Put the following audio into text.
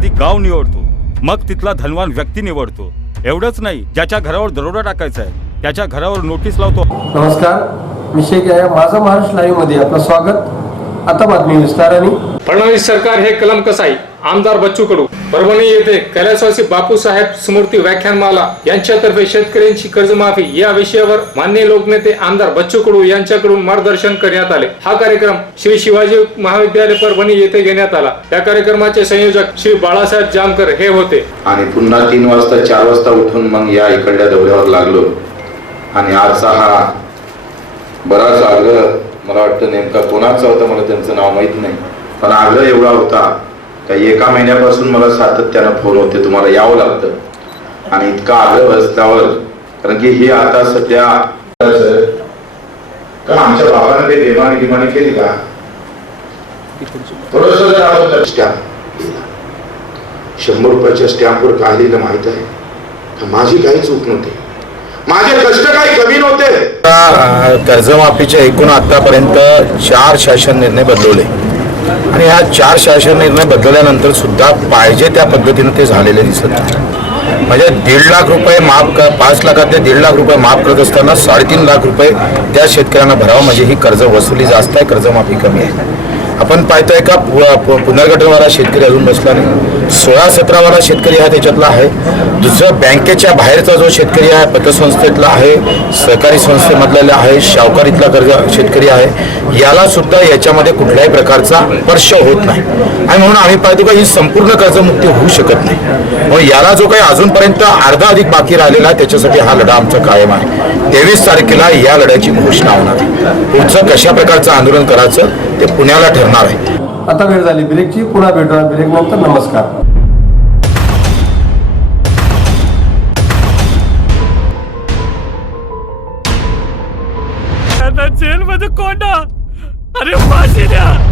दरोड्याआधी गाव निवडतो. मग तिथला धनवान व्यक्ती निवडतो. एवढंच नाही ज्याच्या घरावर दरोडा टाकायचा आहे त्याच्या घरावर नोटीस लावतो. नमस्कार विषय काय आहे? माझा महाराष्ट्र लाईव्हमध्ये आपलं स्वागत. आता बातमी विस्ताराने. फडणवीस सरकार हे कलम कसाई आमदार बच्चू कडू परभणी येथे कैलासवासी बापूसाहेब स्मृती व्याख्यानमाला यांच्यातर्फे शेतकऱ्यांची कर्जमाफी या विषयावर मान्य लोकनेते आमदार बच्चू कडू यांच्याकडून मार्गदर्शन करण्यात आले. हा कार्यक्रम श्री शिवाजी महाविद्यालय परभणी येथे घेण्यात आला. या कार्यक्रमाचे संयोजक श्री बाळासाहेब जामकर हे होते. आणि पुन्हा तीन वाजता चार वाजता उठून मग या इकडल्या दौऱ्यावर लागलो. आणि आजचा हा बराच आग्रह मला वाटतं नेमका कोणाचा होता मला त्यांचं नाव माहीत नाही. पण आग्रह एवढा होता का एका महिन्यापासून मला सातत्यानं फोन होते तुम्हाला यावं लागतं. आणि इतका आग्रह असल्यावर कारण की ही आता सध्या का आमच्या बाबाने काही बेमानी गिमानी केली का? थोडस स्टॅम्प. शंभर रुपयाच्या स्टॅम्पवर काय लिहिलं माहीत आहे? का माझी काही चूक नव्हती. माझे कष्ट काही कमी नव्हते. कर्जमाफीच्या एकूण आतापर्यंत चार शासन निर्णय बदलवले. आणि ह्या चार शासन निर्णय बदलल्यानंतर सुद्धा पाहिजे त्या पद्धतीनं ते झालेले दिसत नाही म्हणजे दीड लाख रुपये माफ क पाच लाखातले दीड लाख रुपये माफ करत असताना साडेतीन लाख रुपये त्या शेतकऱ्यांना भरावं म्हणजे ही कर्ज वसुली जास्त आहे कर्जमाफी कमी आहे. आपण पाहतोय का पु- पुनर्गठनवाला शेतकरी अजून बसला नाही. सोळा सतरावाला शेतकरी हा त्याच्यातला आहे. दुसरं बँकेच्या बाहेरचा जो शेतकरी आहे पतसंस्थेतला आहे सहकारी संस्थेमधलेला आहे शावकारीतला कर्ज शेतकरी आहे याला सुद्धा याच्यामध्ये कुठल्याही प्रकारचा स्पर्श होत नाही. आणि म्हणून आम्ही पाहतो का ही संपूर्ण कर्जमुक्ती होऊ शकत नाही. म्हणून याला जो काही अजूनपर्यंत अर्धा अधिक बाकी राहिलेला आहे त्याच्यासाठी हा लढा आमचा कायम आहे. तेवीस तारखेला या लढ्याची घोषणा होणार. आहे पुढचं कशा प्रकारचं आंदोलन करायचं ते पुण्याला ठरणार आहे. आता वेळ झाली ब्रेकची. पुन्हा भेटूया. ब्रेक नंतर नमस्कार. आता जेलमध्ये कोंडा? अरे फाशी द्या!